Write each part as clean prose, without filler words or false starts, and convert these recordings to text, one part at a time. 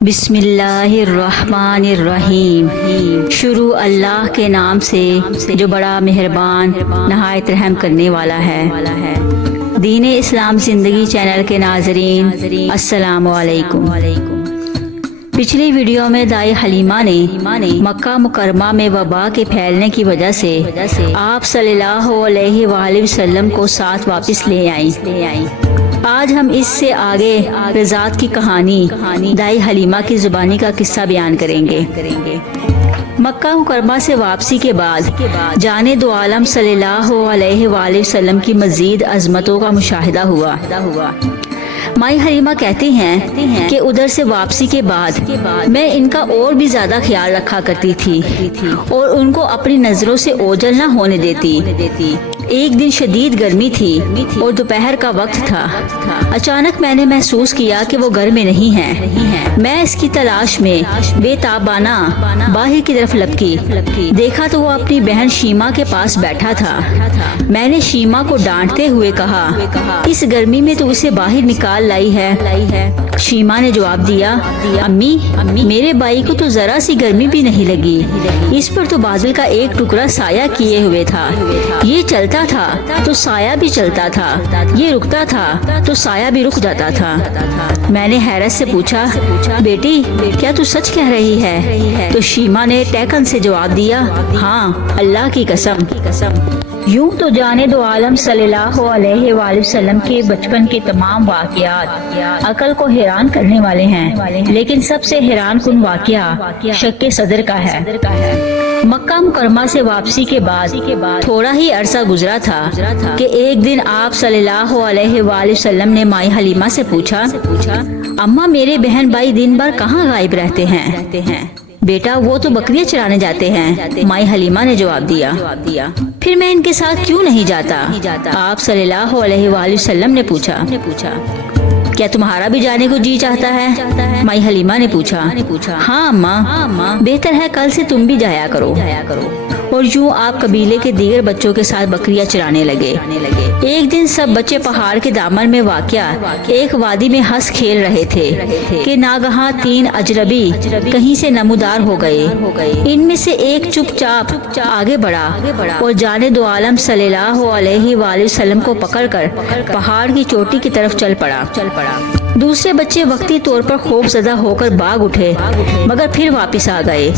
بسم اللہ الرحمن الرحیم۔ شروع اللہ کے نام سے جو بڑا مہربان نہایت رحم کرنے والا ہے۔ دین اسلام زندگی چینل کے ناظرین السلام علیکم۔ پچھلی ویڈیو میں دائی حلیمہ نے مکہ مکرمہ میں وبا کے پھیلنے کی وجہ سے آپ صلی اللہ علیہ وآلہ وسلم کو ساتھ واپس لے آئیں۔ آج ہم اس سے آگے رضاعت کی کہانی دائی حلیمہ کی زبانی کا قصہ بیان کریں گے۔ مکہ مکرمہ سے واپسی کے بعد جانے دو عالم صلی اللہ علیہ وآلہ وسلم کی مزید عظمتوں کا مشاہدہ ہوا۔ مائی حلیمہ کہتی ہیں کہ ادھر سے واپسی کے بعد میں ان کا اور بھی زیادہ خیال رکھا کرتی تھی اور ان کو اپنی نظروں سے اوجھل نہ ہونے دیتی۔ ایک دن شدید گرمی تھی اور دوپہر کا وقت تھا۔ اچانک میں نے محسوس کیا کہ وہ گھر میں نہیں ہیں۔ میں اس کی تلاش میں بے تابانہ باہر کی طرف لپکی۔ دیکھا تو وہ اپنی بہن شیما کے پاس بیٹھا تھا۔ میں نے شیما کو ڈانٹتے ہوئے کہا، اس گرمی میں تو اسے باہر نکال لائی ہے۔ شیما نے جواب دیا، امی میرے بھائی کو تو ذرا سی گرمی بھی نہیں لگی۔ اس پر تو بادل کا ایک ٹکڑا سایہ کیے ہوئے تھا۔ یہ چلتا تھا تو سایہ بھی چلتا تھا، یہ رکتا تھا تو سایہ بھی رک جاتا تھا۔ میں نے حیرت سے پوچھا، بیٹی کیا تو سچ کہہ رہی ہے؟ تو شیما نے ٹیکن سے جواب دیا، ہاں اللہ کی قسم۔ یوں تو جانے دو عالم صلی اللہ علیہ وآلہ وسلم کے بچپن کے تمام واقعات عقل کو حیران کرنے والے ہیں، لیکن سب سے حیران کن واقعہ شق صدر کا ہے۔ مکہ مکرمہ سے واپسی کے بعد تھوڑا ہی عرصہ گزرا تھا کہ ایک دن آپ صلی اللہ علیہ وآلہ وسلم نے مائی حلیمہ سے پوچھا، اماں میرے بہن بھائی دن بھر کہاں غائب رہتے ہیں؟ بیٹا وہ تو بکریاں چرانے جاتے ہیں، مائی حلیمہ نے جواب دیا۔ پھر میں ان کے ساتھ کیوں نہیں جاتا؟ آپ صلی اللہ علیہ وآلہ وسلم نے پوچھا۔ کیا تمہارا بھی جانے کو جی چاہتا ہے؟ مائی حلیمہ نے پوچھا۔ ہاں اماں، بہتر ہے کل سے تم بھی جایا کرو۔ اور یوں آپ قبیلے کے دیگر بچوں کے ساتھ بکریاں چرانے لگے۔ ایک دن سب بچے پہاڑ کے دامن میں واقع ایک وادی میں ہنس کھیل رہے تھے کہ ناگہاں تین اجنبی کہیں سے نمودار ہو گئے۔ ان میں سے ایک چپ چاپ آگے بڑھا اور جانے دو عالم صلی اللہ علیہ وآلہ وسلم کو پکڑ کر پہاڑ کی چوٹی کی طرف چل پڑا۔ دوسرے بچے وقتی طور پر خوف زدہ ہو کر بھاگ اٹھے مگر پھر واپس آ گئے۔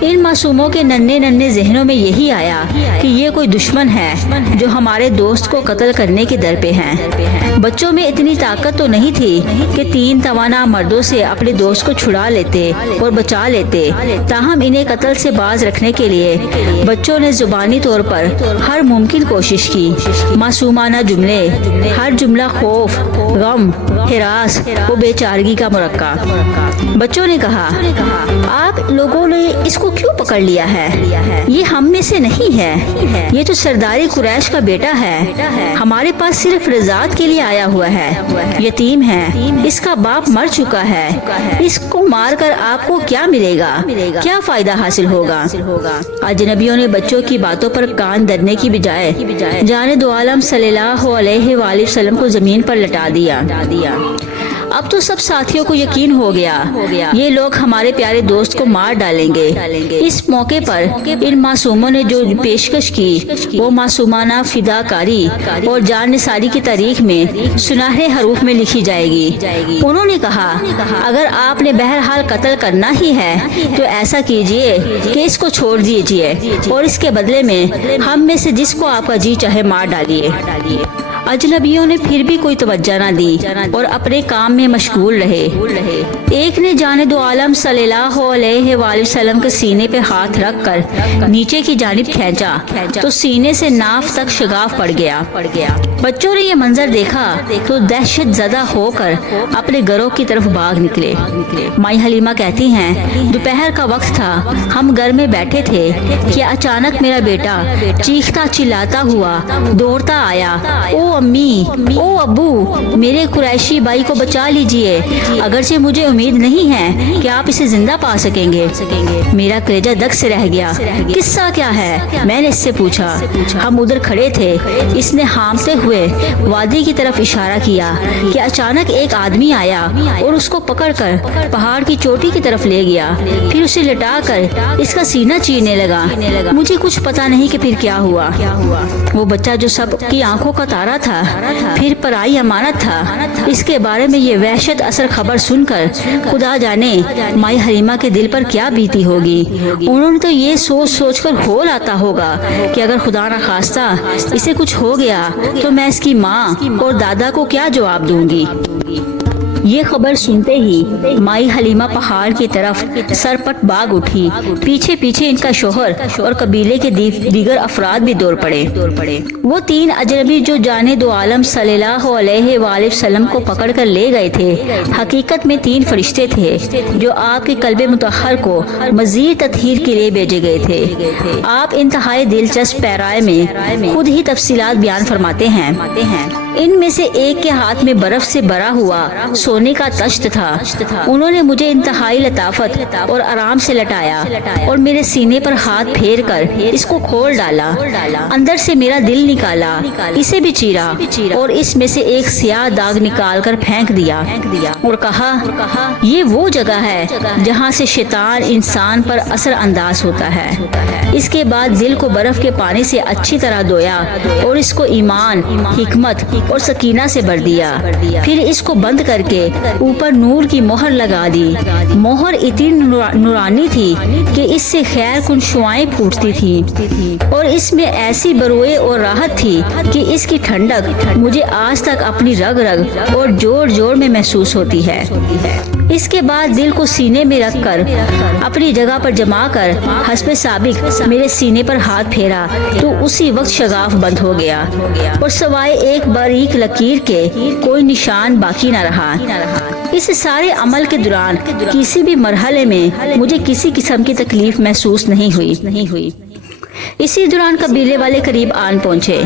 ان معصوموں کے ننھے ذہنوں میں یہی آیا کہ یہ کوئی دشمن ہے جو ہمارے دوست کو قتل کرنے کے در پہ ہیں۔ بچوں میں اتنی طاقت تو نہیں تھی کہ تین توانا مردوں سے اپنے دوست کو چھڑا لیتے اور بچا لیتے، تاہم انہیں قتل سے باز رکھنے کے لیے بچوں نے زبانی طور پر ہر ممکن کوشش کی۔ معصومانہ جملے، ہر جملہ خوف، غم، ہراس و بے چارگی کا مرکب۔ بچوں نے کہا، آپ لوگوں نے اس کو کیوں پکڑ لیا ہے؟ یہ ہم میں سے نہیں ہے، یہ تو سرداری قریش کا بیٹا ہے، ہمارے پاس صرف رضاعت کے لیے آیا ہوا ہے، یتیم ہے، اس کا باپ مر چکا ہے، اس کو مار کر آپ کو کیا ملے گا؟ کیا فائدہ حاصل ہوگا؟ اجنبیوں نے بچوں کی باتوں پر کان دھرنے کی بجائے جانے دو عالم صلی اللہ علیہ وآلہ وسلم کو زمین پر لٹا دیا۔ اب تو سب ساتھیوں کو یقین ہو گیا یہ لوگ ہمارے پیارے دوست کو مار ڈالیں گے۔ اس موقع پر ان معصوموں نے جو پیشکش کی وہ معصومانہ فداکاری اور جان نثاری کی تاریخ میں سنہرے حروف میں لکھی جائے گی۔ انہوں نے کہا، اگر آپ نے بہرحال قتل کرنا ہی ہے تو ایسا کیجئے کہ اس کو چھوڑ دیجئے اور اس کے بدلے میں ہم میں سے جس کو آپ کا جی چاہے مار ڈالیے۔ اجنبیوں نے پھر بھی کوئی توجہ نہ دی اور اپنے کام میں مشغول رہے۔ ایک نے جانے دو عالم صلی اللہ علیہ وآلہ وسلم کے سینے پہ ہاتھ رکھ کر نیچے کی جانب کھینچا تو سینے سے ناف تک شگاف پڑ گیا۔ بچوں نے یہ منظر دیکھا تو دہشت زدہ ہو کر اپنے گھروں کی طرف بھاگ نکلے۔ مائی حلیمہ کہتی ہیں، دوپہر کا وقت تھا، ہم گھر میں بیٹھے تھے کہ اچانک میرا بیٹا چیختا چلاتا ہوا دوڑتا آیا، او امی، او ابو، میرے قریشی بھائی کو بچا لیجئے، اگرچہ مجھے امید امید نہیں ہے کہ آپ اسے زندہ پا سکیں گے؟ میرا کلیجہ دک سے رہ گیا۔ قصہ کیا ہے؟ میں نے اس سے پوچھا۔ ہم ادھر کھڑے تھے، اس نے ہانپتے ہوئے وادی کی طرف اشارہ کیا کہ اچانک ایک آدمی آیا اور اس کو پکڑ کر پہاڑ کی چوٹی کی طرف لے گیا، پھر اسے لٹا کر اس کا سینہ چیرنے لگا۔ مجھے کچھ پتا نہیں کہ پھر کیا ہوا۔ وہ بچہ جو سب کی آنکھوں کا تارا تھا، پھر پرائی امانت تھا، اس کے بارے میں یہ وحشت اثر خبر سن کر خدا جانے مائی حلیمہ کے دل پر کیا بیتی ہوگی۔ انہوں نے تو یہ سوچ سوچ کر ہول آتا ہوگا کہ اگر خدا نہ خواستہ اسے کچھ ہو گیا تو میں اس کی ماں اور دادا کو کیا جواب دوں گی۔ یہ خبر سنتے ہی مائی حلیمہ پہاڑ کی طرف سرپٹ باغ اٹھی۔ پیچھے پیچھے ان کا شوہر اور قبیلے کے دیگر افراد بھی دوڑ پڑے۔ وہ 3 اجنبی جو جانے دو عالم صلی اللہ علیہ وآلہ وسلم کو پکڑ کر لے گئے تھے، حقیقت میں 3 فرشتے تھے جو آپ کے قلب مطہر کو مزید تطہیر کے لیے بھیجے گئے تھے۔ آپ انتہائی دلچسپ پیرائے میں خود ہی تفصیلات بیان فرماتے ہیں۔ ان میں سے ایک کے ہاتھ میں برف سے بھرا ہوا سونے کا تشت تھا۔ انہوں نے مجھے انتہائی لطافت اور آرام سے لٹایا اور میرے سینے پر ہاتھ پھیر کر اس کو کھول ڈالا۔ اندر سے میرا دل نکالا، اسے بھی چیرا اور اس میں سے ایک سیاہ داغ نکال کر پھینک دیا اور کہا، یہ وہ جگہ ہے جہاں سے شیطان انسان پر اثر انداز ہوتا ہے۔ اس کے بعد دل کو برف کے پانی سے اچھی طرح دھویا اور اس کو ایمان، حکمت اور سکینہ سے بھر دیا۔ پھر اس کو بند کر کے اوپر نور کی مہر لگا دی۔ مہر اتنی نورانی تھی کہ اس سے خیر کن شعائیں پھوٹتی تھیں اور اس میں ایسی بروئے اور راحت تھی کہ اس کی ٹھنڈک مجھے آج تک اپنی رگ رگ اور جوڑ جوڑ میں محسوس ہوتی ہے۔ اس کے بعد دل کو سینے میں رکھ کر اپنی جگہ پر جما کر حسب سابق میرے سینے پر ہاتھ پھیرا تو اسی وقت شگاف بند ہو گیا اور سوائے ایک باریک لکیر کے کوئی نشان باقی نہ رہا۔ اس سارے عمل کے دوران کسی بھی مرحلے میں مجھے کسی قسم کی تکلیف محسوس نہیں ہوئی۔ اسی دوران قبیلے والے قریب آن پہنچے۔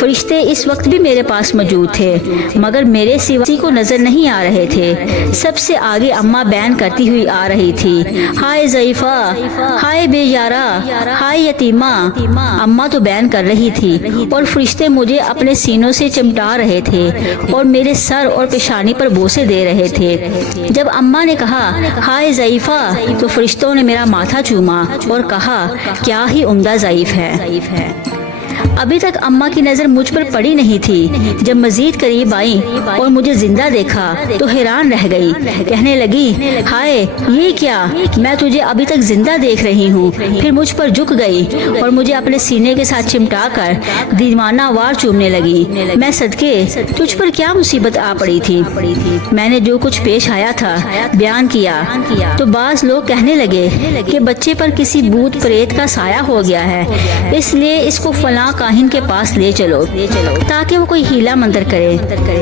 فرشتے اس وقت بھی میرے پاس موجود تھے مگر میرے سوا کسی کو نظر نہیں آ رہے تھے۔ سب سے آگے اماں بیان کرتی ہوئی آ رہی تھی، ہائے ضعیفہ، ہائے بے یارہ، ہائے یتیمہ۔ اماں تو بیان کر رہی تھی اور فرشتے مجھے اپنے سینوں سے چمٹا رہے تھے اور میرے سر اور پیشانی پر بوسے دے رہے تھے۔ جب اماں نے کہا ہائے ضعیفہ تو فرشتوں نے میرا ماتھا چوما اور کہا، کیا ہی عمدہ ضعیف ہے۔ ابھی تک اماں کی نظر مجھ پر پڑی نہیں تھی۔ جب مزید قریب آئیں اور مجھے زندہ دیکھا تو حیران رہ گئی۔ کہنے لگی، ہائے یہ کیا، میں تجھے ابھی تک زندہ دیکھ رہی ہوں۔ پھر مجھ پر جھک گئی اور مجھے اپنے سینے کے ساتھ چمٹا کر دیوانہ وار چومنے لگی۔ میں صدقے تجھ پر کیا مصیبت آ پڑی تھی؟ میں نے جو کچھ پیش آیا تھا بیان کیا تو بعض لوگ کہنے لگے کہ بچے پر کسی بھوت پریت کا سایہ ہو گیا ہے، اس لیے اس کو فلاں کاہن کے پاس لے چلو تاکہ وہ کوئی ہیلا مندر کرے۔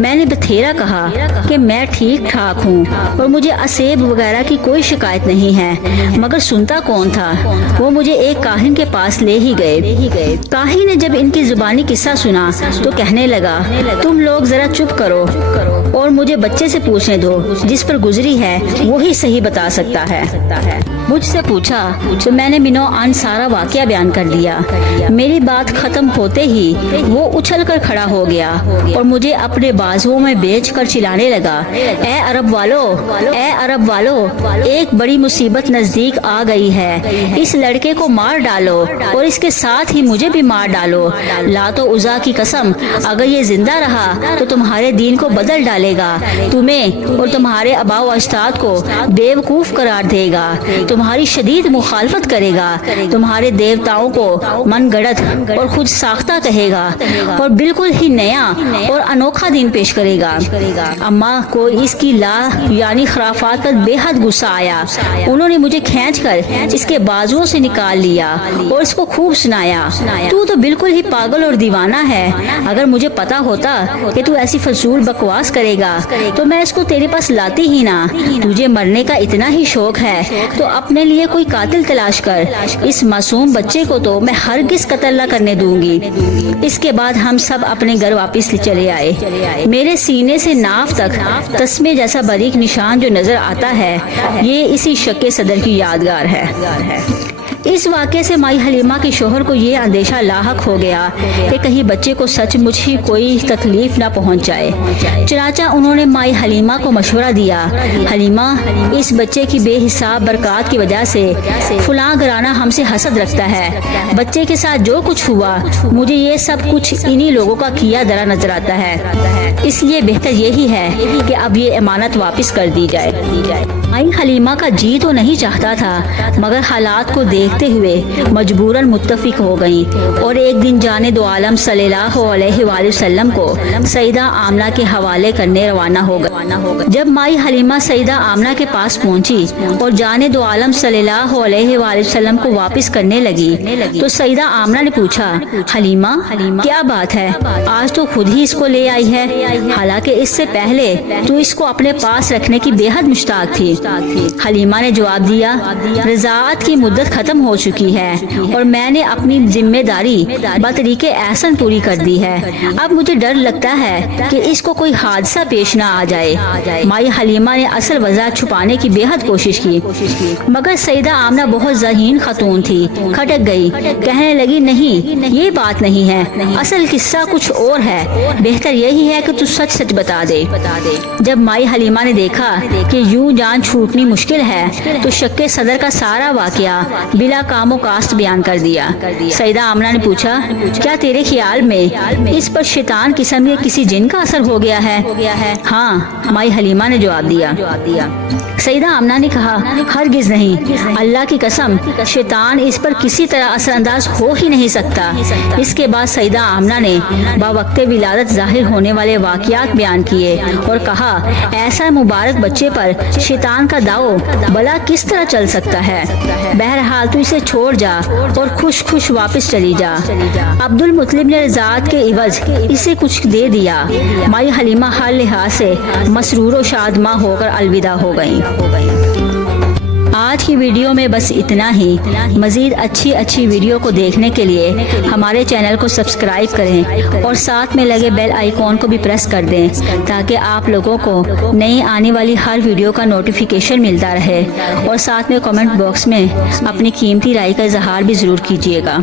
میں نے بتھیرا کہا کہ میں ٹھیک ٹھاک ہوں اور مجھے اسیب وغیرہ کی کوئی شکایت نہیں ہے، مگر سنتا کون تھا؟ وہ مجھے ایک کاہن کے پاس لے ہی گئے۔ کاہن نے جب ان کی زبانی قصہ سنا تو کہنے لگا، تم لوگ ذرا چپ کرو اور مجھے بچے سے پوچھنے دو، جس پر گزری ہے وہی صحیح بتا سکتا ہے۔ مجھ سے پوچھا تو میں نے منو ان سارا واقعہ بیان کر دیا۔ میری بات ختم ہوتے ہی وہ اچھل کر کھڑا ہو گیا اور مجھے اپنے بازوؤں میں بیچ کر چلانے لگا، اے عرب والو، اے عرب والو، ایک بڑی مصیبت نزدیک آ گئی ہے۔ اس لڑکے کو مار ڈالو اور اس کے ساتھ ہی مجھے بھی مار ڈالو۔ لات و عزا کی قسم، اگر یہ زندہ رہا تو تمہارے دین کو بدل ڈالے گا، تمہیں اور تمہارے آباء و اجداد کو بیوقوف قرار دے گا، تمہاری شدید مخالفت کرے گا، تمہارے دیوتاؤں کو من گڑت اور خود ساختہ کہے گا اور بالکل ہی نیا اور انوکھا دین پیش کرے گا۔ اماں کو اس کی لا یعنی خرافات پر بے حد غصہ آیا۔ انہوں نے مجھے کھینچ کر اس کے بازوؤں سے نکال لیا اور اس کو خوب سنایا، تو بالکل ہی پاگل اور دیوانہ ہے۔ اگر مجھے پتا ہوتا کہ تو ایسی فضول بکواس کرے گا تو میں اس کو تیرے پاس لاتی ہی نہ۔ تجھے مرنے کا اتنا ہی شوق ہے تو اپنے لیے کوئی قاتل تلاش کر، اس معصوم بچے کو تو میں ہرگز قتل نہ کرنے دوں دوں گی۔ اس کے بعد ہم سب اپنے گھر واپس چلے آئے۔ میرے سینے سے ناف تک تسمے جیسا باریک نشان جو نظر آتا ہے، یہ اسی شق صدر کی یادگار ہے۔ اس واقعے سے مائی حلیمہ کے شوہر کو یہ اندیشہ لاحق ہو گیا کہ کہیں بچے کو سچ مچ ہی کوئی تکلیف نہ پہنچ جائے۔ چنانچہ انہوں نے مائی حلیمہ کو مشورہ دیا، حلیمہ، اس بچے کی بے حساب برکات کی وجہ سے فلاں گھرانہ ہم سے حسد رکھتا ہے۔ بچے کے ساتھ جو کچھ ہوا، مجھے یہ سب کچھ انہی لوگوں کا کیا درا نظر آتا ہے، اس لیے بہتر یہی ہے کہ اب یہ امانت واپس کر دی جائے۔ مائی حلیمہ کا جی تو نہیں چاہتا تھا، مگر حالات کو دیکھتے ہوئے مجبوراً متفق ہو گئیں اور ایک دن جانے دو عالم صلی اللہ علیہ وآلہ وسلم کو سیدہ آمنہ کے حوالے کرنے روانہ ہو گئے۔ جب مائی حلیمہ سیدہ آمنہ کے پاس پہنچی اور جانے دو عالم صلی اللہ علیہ وآلہ وسلم کو واپس کرنے لگی تو سیدہ آمنہ نے پوچھا، حلیمہ کیا بات ہے، آج تو خود ہی اس کو لے آئی ہے، حالانکہ اس سے پہلے تو اس کو اپنے پاس رکھنے کی بے حد مشتاق تھی۔ حلیمہ نے جواب دیا، رضاعت کی مدت ختم ہو چکی ہے اور میں نے اپنی ذمہ داری بطریق احسن پوری کر دی ہے، اب مجھے ڈر لگتا ہے کہ اس کو کوئی حادثہ پیش نہ آ جائے۔ مائی حلیمہ نے اصل وجہ چھپانے کی بے حد کوشش کی، مگر سیدہ آمنہ بہت ذہین خاتون تھی، کھٹک گئی، کہنے لگی، نہیں یہ بات نہیں ہے، اصل قصہ کچھ اور ہے، بہتر یہی ہے کہ تو سچ سچ بتا دے۔ جب مائی حلیمہ نے دیکھا کہ یوں جان چھوٹنی مشکل ہے تو شک صدر کا سارا واقعہ بلا کام و کاست بیان کر دیا۔ سیدہ آمنہ نے پوچھا، کیا تیرے خیال میں اس پر شیطان قسم یا کسی جن کا اثر ہو گیا ہے؟ ہاں، مائی حلیمہ نے جواب دیا۔ سیدہ آمنہ نے کہا، ہرگز نہیں، اللہ کی قسم، شیطان اس پر کسی طرح اثر انداز ہو ہی نہیں سکتا۔ اس کے بعد سیدہ آمنہ نے باوقت ولادت ظاہر ہونے والے واقعات بیان کیے اور کہا، ایسا مبارک بچے پر شیطان کا داؤ بلا کس طرح چل سکتا ہے؟ بہرحال تو اسے چھوڑ جا اور خوش خوش واپس چلی جا۔ عبد المطلب نے رضاعت کے عوض اسے کچھ دے دیا۔ مائی حلیمہ ہر لحاظ سے مسرور و شادماں ہو کر الوداع ہو گئیں۔ آج کی ویڈیو میں بس اتنا ہی۔ مزید اچھی ویڈیو کو دیکھنے کے لیے ہمارے چینل کو سبسکرائب کریں اور ساتھ میں لگے بیل آئیکن کو بھی پریس کر دیں تاکہ آپ لوگوں کو نئی آنے والی ہر ویڈیو کا نوٹیفیکیشن ملتا رہے، اور ساتھ میں کمنٹ باکس میں اپنی قیمتی رائے کا اظہار بھی ضرور کیجیے گا۔